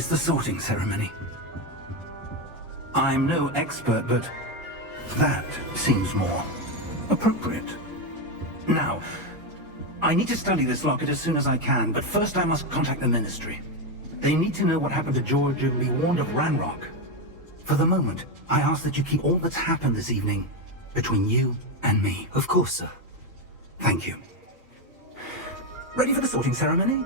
is the sorting ceremony. I'm no expert, but that seems more appropriate. Now, I need to study this locket as soon as I can, but first I must contact the Ministry. They need to know what happened to George and be warned of Ranrock. For the moment, I ask that you keep all that's happened this evening between you and me. Of course, sir. Thank you. Ready for the sorting ceremony?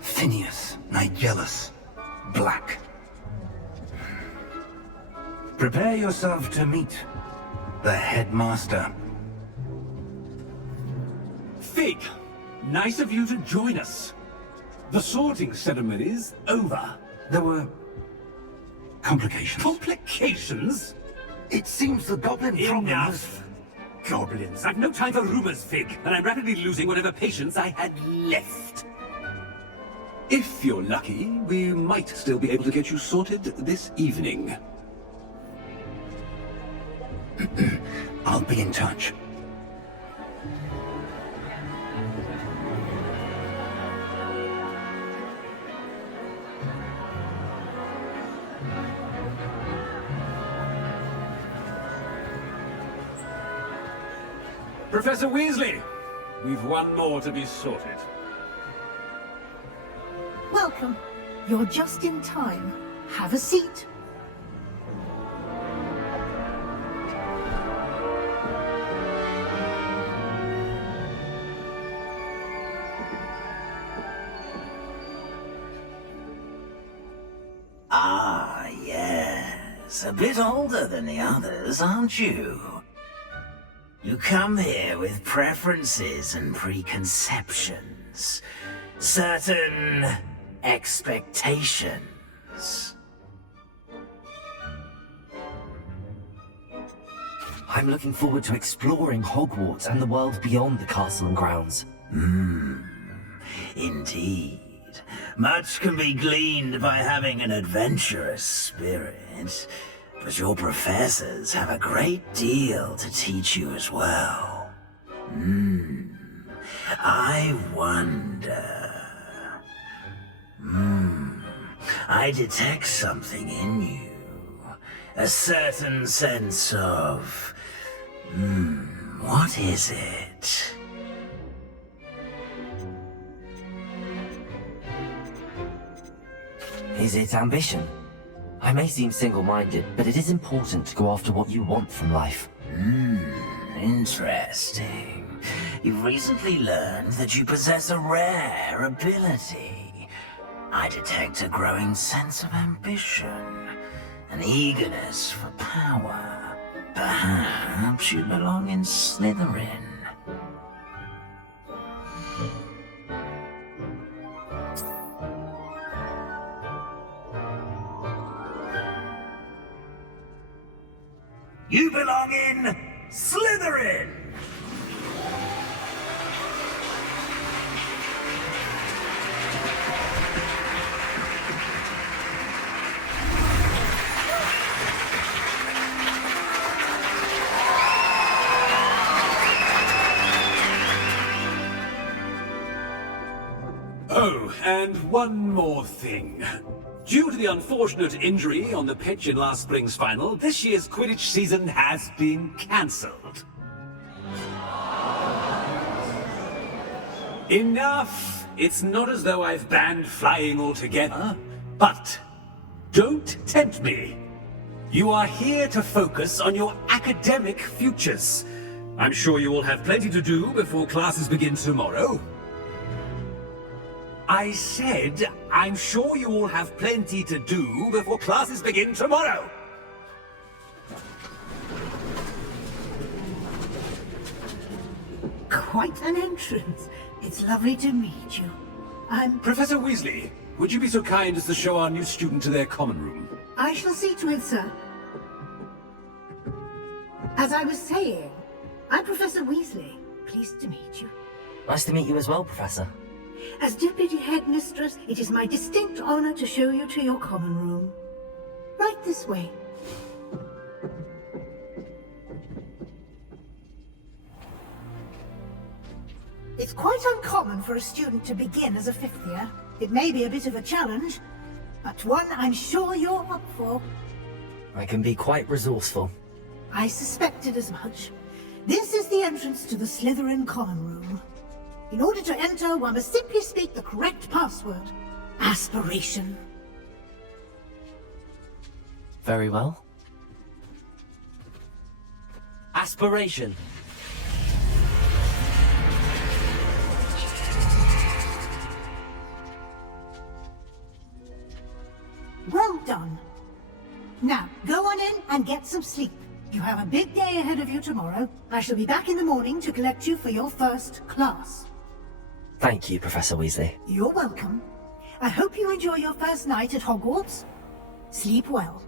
Phineas, Nigellus, Black. Prepare yourself to meet the headmaster. Fig, nice of you to join us. The sorting ceremony's over. There were complications. Complications? It seems the goblin problem was... Enough! Goblins. I've no time for rumors, Fig, and I'm rapidly losing whatever patience I had left. If you're lucky, we might still be able to get you sorted this evening. I'll be in touch. Professor Weasley, we've one more to be sorted. Welcome. You're just in time. Have a seat. Ah, yes. A bit older than the others, aren't you? You come here with preferences and preconceptions. Certain expectations. I'm looking forward to exploring Hogwarts and the world beyond the castle and grounds. Indeed. Much can be gleaned by having an adventurous spirit, but your professors have a great deal to teach you as well. I wonder... I detect something in you. A certain sense of... what is it? Is it ambition? I may seem single-minded, but it is important to go after what you want from life. Interesting. You've recently learned that you possess a rare ability. I detect a growing sense of ambition, an eagerness for power. Perhaps you belong in Slytherin. You belong in Slytherin! Oh, and one more thing. Due to the unfortunate injury on the pitch in last spring's final, this year's Quidditch season has been cancelled. Enough! It's not as though I've banned flying altogether, but don't tempt me. You are here to focus on your academic futures. I'm sure you will have plenty to do before classes begin tomorrow. I said, I'm sure you all have plenty to do before classes begin tomorrow. Quite an entrance. It's lovely to meet you. I'm... Professor Weasley, would you be so kind as to show our new student to their common room? I shall see to it, sir. As I was saying, I'm Professor Weasley. Pleased to meet you. Nice to meet you as well, Professor. As Deputy Headmistress, it is my distinct honor to show you to your common room. Right this way. It's quite uncommon for a student to begin as a fifth year. It may be a bit of a challenge, but one I'm sure you're up for. I can be quite resourceful. I suspected as much. This is the entrance to the Slytherin common room. In order to enter, one must simply speak the correct password. Aspiration. Very well. Aspiration. Well done. Now, go on in and get some sleep. You have a big day ahead of you tomorrow. I shall be back in the morning to collect you for your first class. Thank you, Professor Weasley. You're welcome. I hope you enjoy your first night at Hogwarts. Sleep well.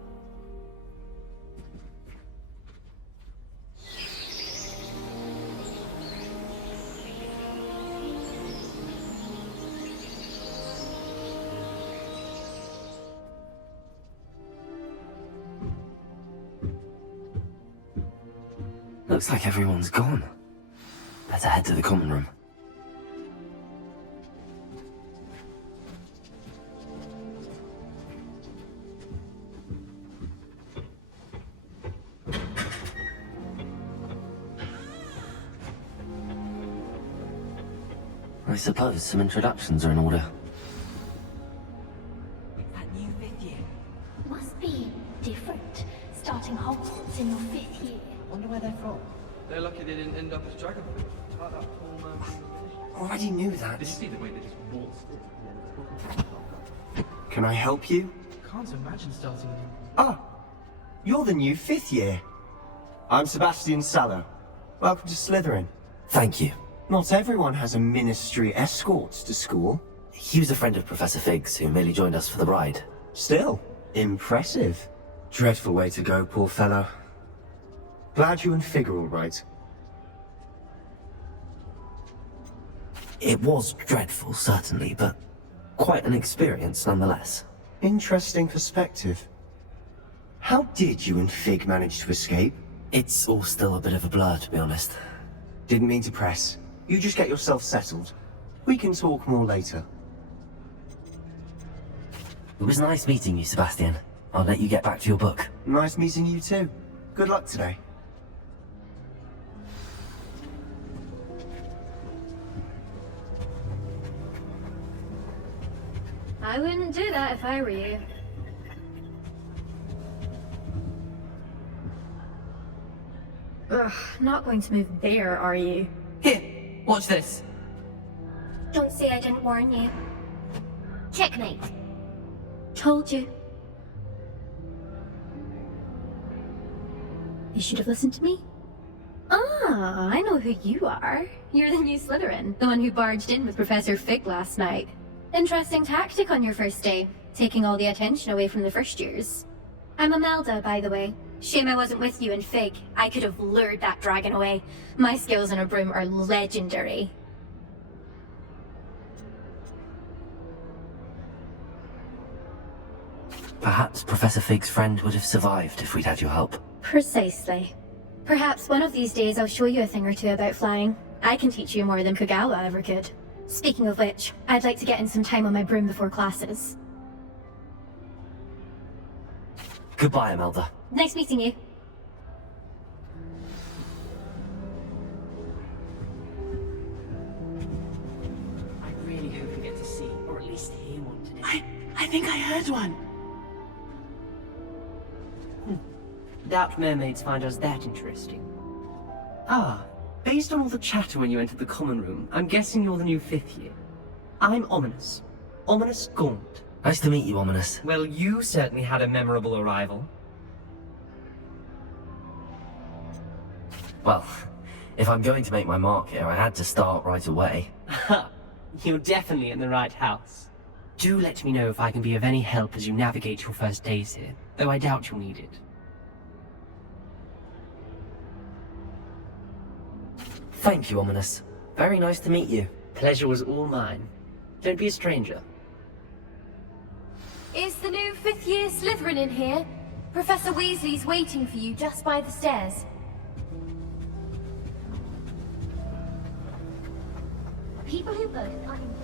Looks like everyone's gone. Better head to the common room. I suppose some introductions are in order. That new fifth year. Must be different, starting Hogwarts in your fifth year. Wonder where they're from. They're lucky they didn't end up as Dragonfly. Like that poor man from the village. Already knew that. Did you see the way they just waltzed in? Can I help you? Can't imagine starting a new... Ah, you're the new fifth year. I'm Sebastian Sallow. Welcome to Slytherin. Thank you. Not everyone has a ministry escort to school. He was a friend of Professor Fig's who merely joined us for the ride. Still, impressive. Dreadful way to go, poor fellow. Glad you and Fig are all right. It was dreadful, certainly, but quite an experience nonetheless. Interesting perspective. How did you and Fig manage to escape? It's all still a bit of a blur, to be honest. Didn't mean to press. You just get yourself settled. We can talk more later. It was nice meeting you, Sebastian. I'll let you get back to your book. Nice meeting you too. Good luck today. I wouldn't do that if I were you. Ugh, not going to move there, are you? Here, watch this. Don't say I didn't warn you. Checkmate. Told you. You should have listened to me. Ah, I know who you are. You're the new Slytherin, the one who barged in with Professor Fig last night. Interesting tactic on your first day, taking all the attention away from the first years. I'm Imelda, by the way. Shame I wasn't with you in Fig. I could have lured that dragon away. My skills on a broom are legendary. Perhaps Professor Fig's friend would have survived if we'd had your help. Precisely. Perhaps one of these days I'll show you a thing or two about flying. I can teach you more than Kogawa ever could. Speaking of which, I'd like to get in some time on my broom before classes. Goodbye, Imelda. Nice meeting you. I really hope we get to see, or at least hear one today. I think I heard one. Doubt mermaids find us that interesting. Ah, based on all the chatter when you entered the common room, I'm guessing you're the new fifth year. I'm Ominous. Ominous Gaunt. Nice to meet you, Ominous. Well, you certainly had a memorable arrival. Well, if I'm going to make my mark here, I had to start right away. Ha! You're definitely in the right house. Do let me know if I can be of any help as you navigate your first days here, though I doubt you'll need it. Thank you, Ominous. Very nice to meet you. Pleasure was all mine. Don't be a stranger. Is the new 5th year Slytherin in here? Professor Weasley's waiting for you just by the stairs. People who vote are in...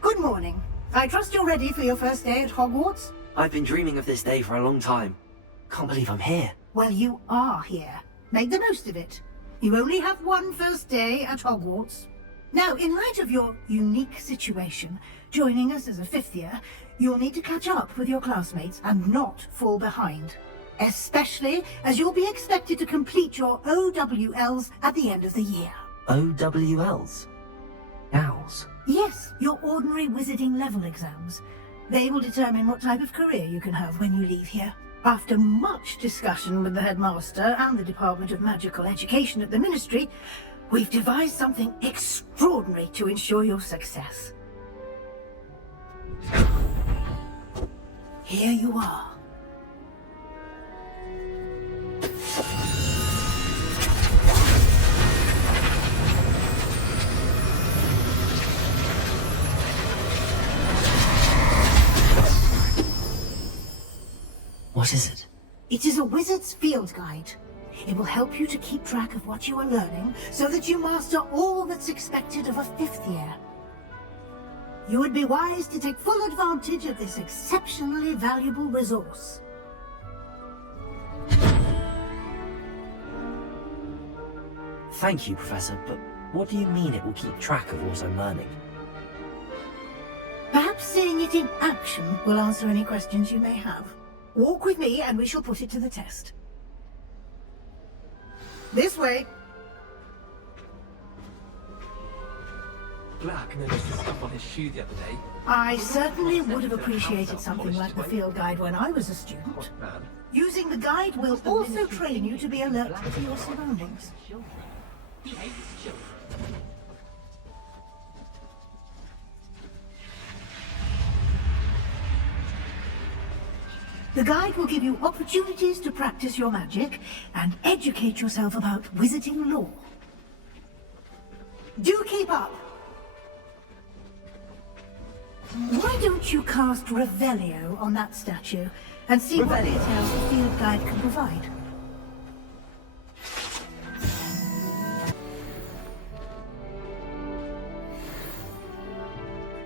Good morning. I trust you're ready for your first day at Hogwarts? I've been dreaming of this day for a long time. Can't believe I'm here. Well, you are here. Make the most of it. You only have one first day at Hogwarts. Now, in light of your unique situation, joining us as a 5th year, you'll need to catch up with your classmates and not fall behind. Especially as you'll be expected to complete your OWLs at the end of the year. OWLs? Owls? Yes, your ordinary wizarding level exams. They will determine what type of career you can have when you leave here. After much discussion with the headmaster and the Department of Magical Education at the Ministry, we've devised something extraordinary to ensure your success. Here you are. What is it? It is a wizard's field guide. It will help you to keep track of what you are learning so that you master all that's expected of a 5th year. You would be wise to take full advantage of this exceptionally valuable resource. Thank you, Professor, but what do you mean it will keep track of what I'm learning? Perhaps seeing it in action will answer any questions you may have. Walk with me and we shall put it to the test. This way. Black noticed the stuff on his shoe the other day. I certainly would have appreciated something like the field guide when I was a student. Hot man. Using the guide will also train you to be alert to your surroundings. He hates children. The guide will give you opportunities to practice your magic and educate yourself about wizarding lore. Do keep up! Why don't you cast Revelio on that statue and see what details the field guide can provide?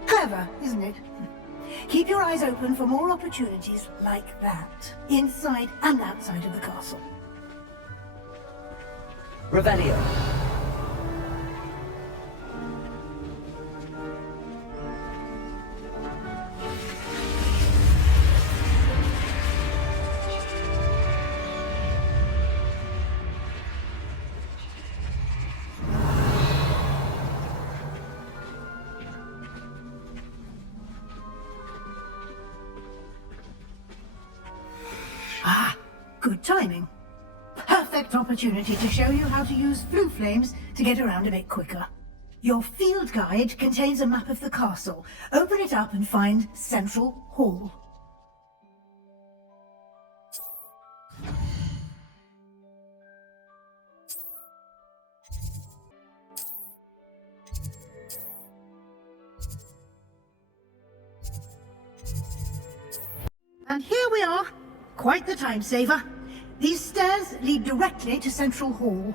Clever, isn't it? Keep your eyes open for more opportunities like that, inside and outside of the castle. Revelio. Ah, good timing. Perfect opportunity to show you how to use blue flames to get around a bit quicker. Your field guide contains a map of the castle. Open it up and find Central Hall. And here we are. Quite the time saver. These stairs lead directly to Central Hall.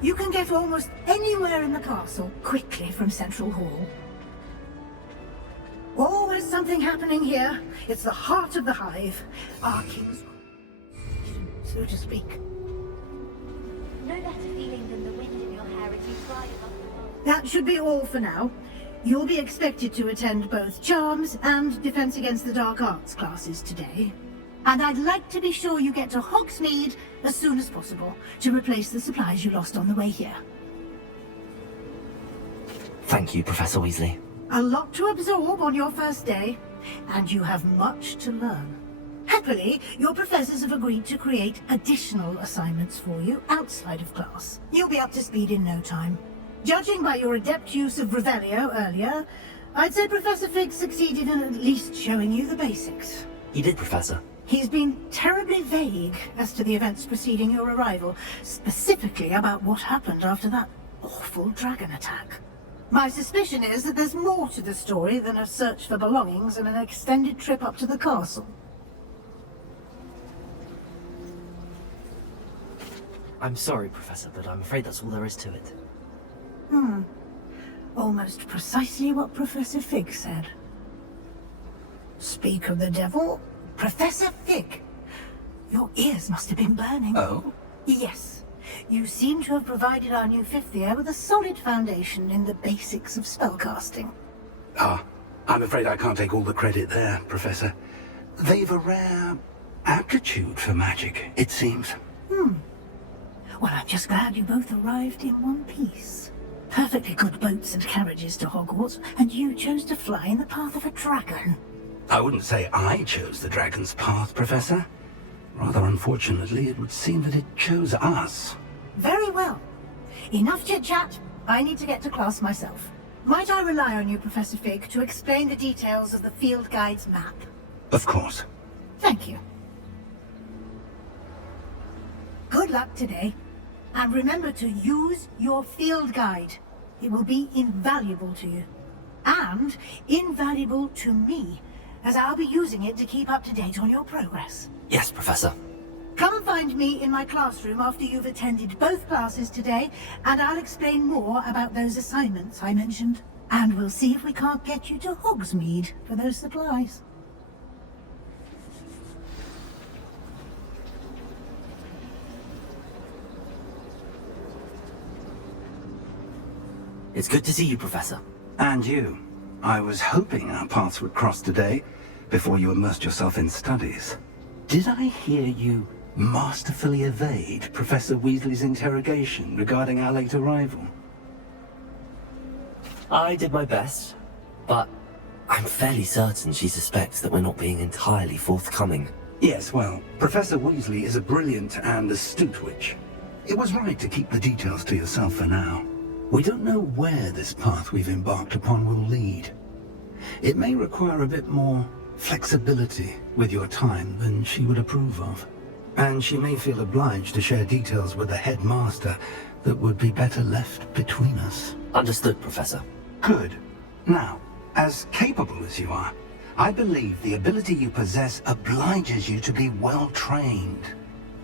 You can get almost anywhere in the castle quickly from Central Hall. Always something happening here. It's the heart of the hive. Our king's, so to speak. No better feeling than the wind in your hair as you fly above the world. That should be all for now. You'll be expected to attend both Charms and Defense Against the Dark Arts classes today. And I'd like to be sure you get to Hogsmeade as soon as possible to replace the supplies you lost on the way here. Thank you, Professor Weasley. A lot to absorb on your first day, and you have much to learn. Happily, your professors have agreed to create additional assignments for you outside of class. You'll be up to speed in no time. Judging by your adept use of Revelio earlier, I'd say Professor Fig succeeded in at least showing you the basics. He did, Professor. He's been terribly vague as to the events preceding your arrival, specifically about what happened after that awful dragon attack. My suspicion is that there's more to the story than a search for belongings and an extended trip up to the castle. I'm sorry, Professor, but I'm afraid that's all there is to it. Almost precisely what Professor Fig said. Speak of the devil, Professor Fig. Your ears must have been burning. Oh? Yes. You seem to have provided our new fifth year with a solid foundation in the basics of spellcasting. Ah, I'm afraid I can't take all the credit there, Professor. They've a rare aptitude for magic, it seems. Well, I'm just glad you both arrived in one piece. Perfectly good boats and carriages to Hogwarts, and you chose to fly in the path of a dragon. I wouldn't say I chose the dragon's path, Professor. Rather unfortunately, it would seem that it chose us. Very well. Enough chit-chat. I need to get to class myself. Might I rely on you, Professor Fig, to explain the details of the field guide's map? Of course. Thank you. Good luck today. And remember to use your field guide. It will be invaluable to you. And invaluable to me, as I'll be using it to keep up to date on your progress. Yes, Professor. Come and find me in my classroom after you've attended both classes today, and I'll explain more about those assignments I mentioned. And we'll see if we can't get you to Hogsmeade for those supplies. It's good to see you, Professor. And you. I was hoping our paths would cross today, before you immersed yourself in studies. Did I hear you masterfully evade Professor Weasley's interrogation regarding our late arrival? I did my best, but I'm fairly certain she suspects that we're not being entirely forthcoming. Yes, well, Professor Weasley is a brilliant and astute witch. It was right to keep the details to yourself for now. We don't know where this path we've embarked upon will lead. It may require a bit more flexibility with your time than she would approve of. And she may feel obliged to share details with the headmaster that would be better left between us. Understood, Professor. Good. Now, as capable as you are, I believe the ability you possess obliges you to be well trained.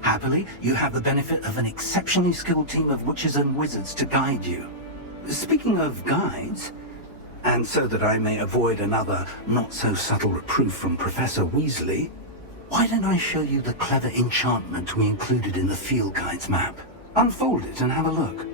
Happily, you have the benefit of an exceptionally skilled team of witches and wizards to guide you. Speaking of guides, and so that I may avoid another not-so-subtle reproof from Professor Weasley, why don't I show you the clever enchantment we included in the field guide's map? Unfold it and have a look.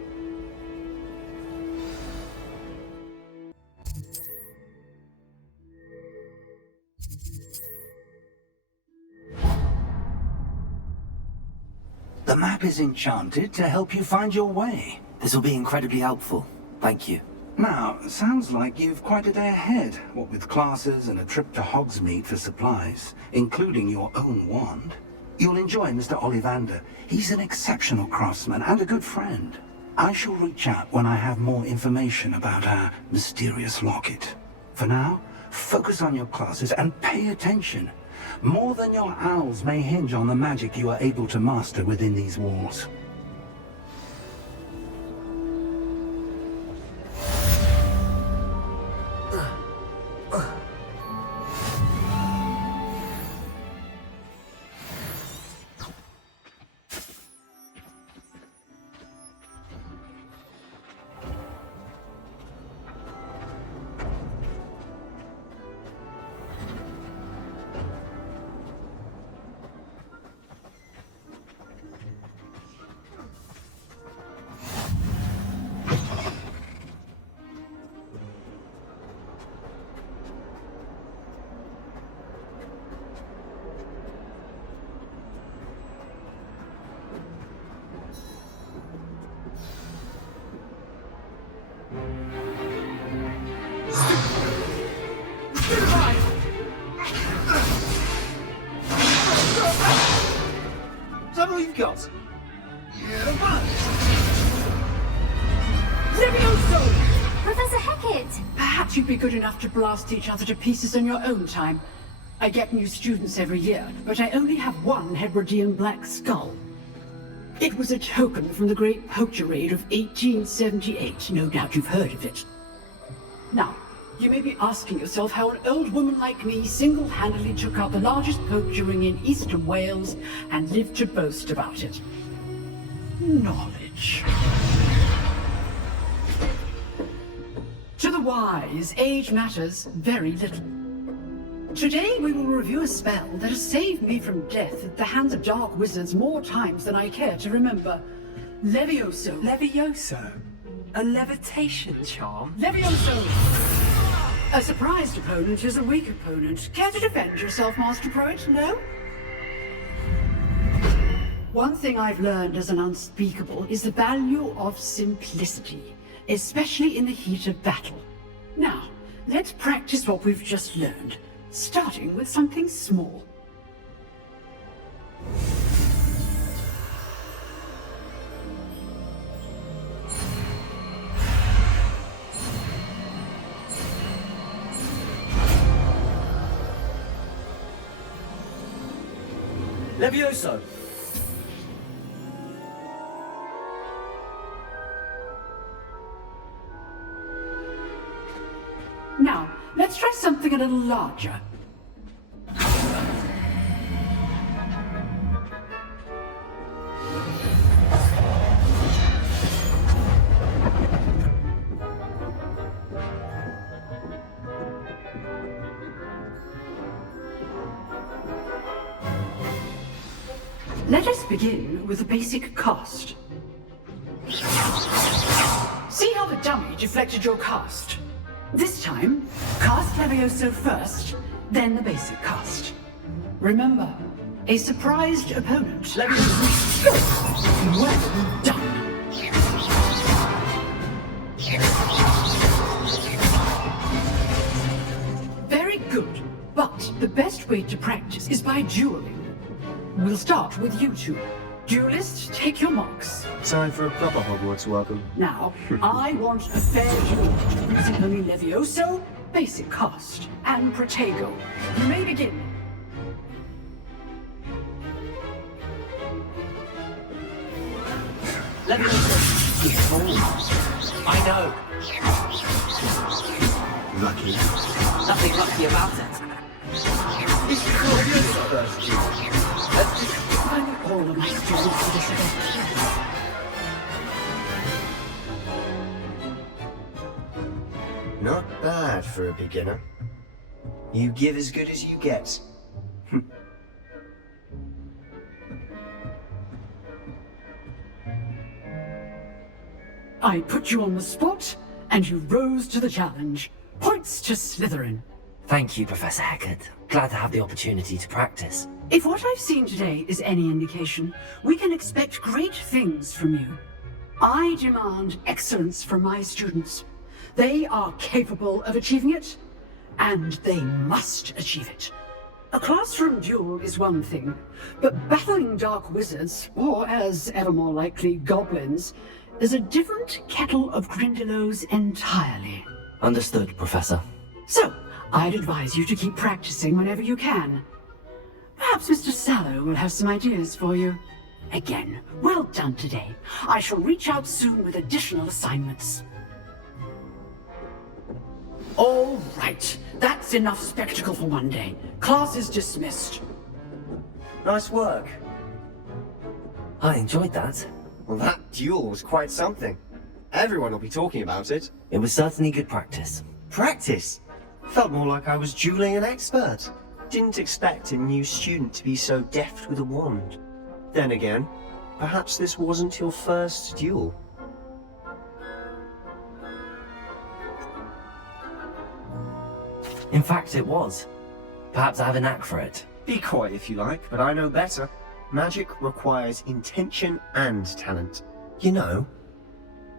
The map is enchanted to help you find your way. This will be incredibly helpful. Thank you. Now, sounds like you've quite a day ahead, what with classes and a trip to Hogsmeade for supplies, including your own wand. You'll enjoy Mr. Ollivander. He's an exceptional craftsman and a good friend. I shall reach out when I have more information about our mysterious locket. For now, focus on your classes and pay attention. More than your owls may hinge on the magic you are able to master within these walls. Is that all you've got? Levioso! Professor Hackett! Perhaps you'd be good enough to blast each other to pieces on your own time. I get new students every year, but I only have one Hebridean black skull. It was a token from the Great Poacher Raid of 1878. No doubt you've heard of it. Now, you may be asking yourself how an old woman like me single-handedly took out the largest poacher ring in eastern Wales and lived to boast about it. Knowledge. To the wise, age matters very little. Today we will review a spell that has saved me from death at the hands of dark wizards more times than I care to remember. Levioso. Levioso? A levitation charm? Levioso! A surprised opponent is a weak opponent. Care to defend yourself, Master Poet? No? One thing I've learned as an unspeakable is the value of simplicity, especially in the heat of battle. Now, let's practice what we've just learned, starting with something small. Levioso! Now, let's try something a little larger. Let us begin with the basic cast. See how the dummy deflected your cast? This time, cast Levioso first, then the basic cast. Remember, a surprised opponent. Levioso. Well done. Very good, but the best way to practice is by dueling. We'll start with you two. Duelists, take your marks. Time for a proper Hogwarts welcome. Now, I want a fair duel using only Levioso, basic cast, and Protego. You may begin. Levioso! You fool! I know! Lucky. Nothing lucky about it. It's Levioso first duel. I need all of my students for this event. Not bad for a beginner. You give as good as you get. I put you on the spot, and you rose to the challenge. Points to Slytherin. Thank you, Professor Hackett. Glad to have the opportunity to practice. If what I've seen today is any indication, we can expect great things from you. I demand excellence from my students. They are capable of achieving it, and they must achieve it. A classroom duel is one thing, but battling dark wizards, or as ever more likely, goblins, is a different kettle of Grindylows entirely. Understood, Professor. So, I'd advise you to keep practicing whenever you can. Perhaps Mr. Sallow will have some ideas for you. Again, well done today. I shall reach out soon with additional assignments. All right, that's enough spectacle for one day. Class is dismissed. Nice work. I enjoyed that. Well, that duel was quite something. Everyone will be talking about it. It was certainly good practice. Practice? Felt more like I was dueling an expert. Didn't expect a new student to be so deft with a wand. Then again, perhaps this wasn't your first duel. In fact, it was. Perhaps I have a knack for it. Be quiet if you like, but I know better. Magic requires intention and talent. You know,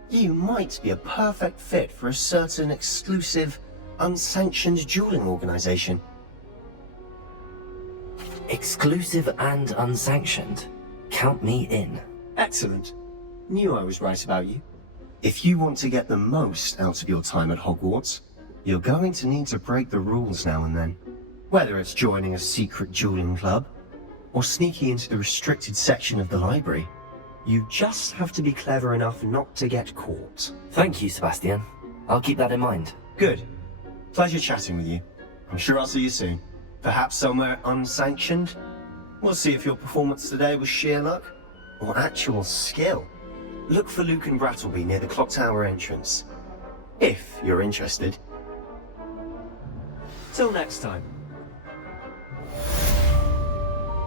you might be a perfect fit for a certain exclusive, unsanctioned dueling organization. Exclusive and unsanctioned. Count me in. Excellent. Knew I was right about you. If you want to get the most out of your time at Hogwarts, you're going to need to break the rules now and then. Whether it's joining a secret dueling club, or sneaking into the restricted section of the library, you just have to be clever enough not to get caught. Thank you, Sebastian. I'll keep that in mind. Good. Pleasure chatting with you. I'm sure I'll see you soon. Perhaps somewhere unsanctioned? We'll see if your performance today was sheer luck, or actual skill. Look for Luke and Brattleby near the clock tower entrance. If you're interested. Till next time.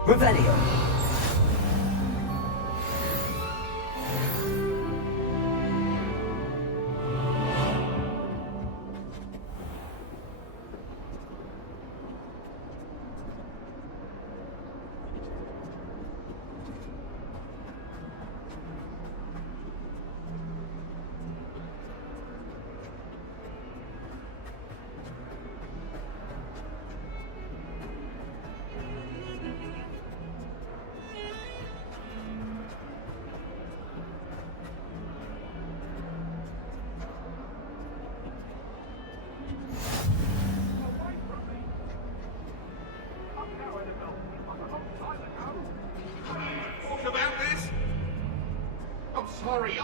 Revelio! About this? I'm sorry,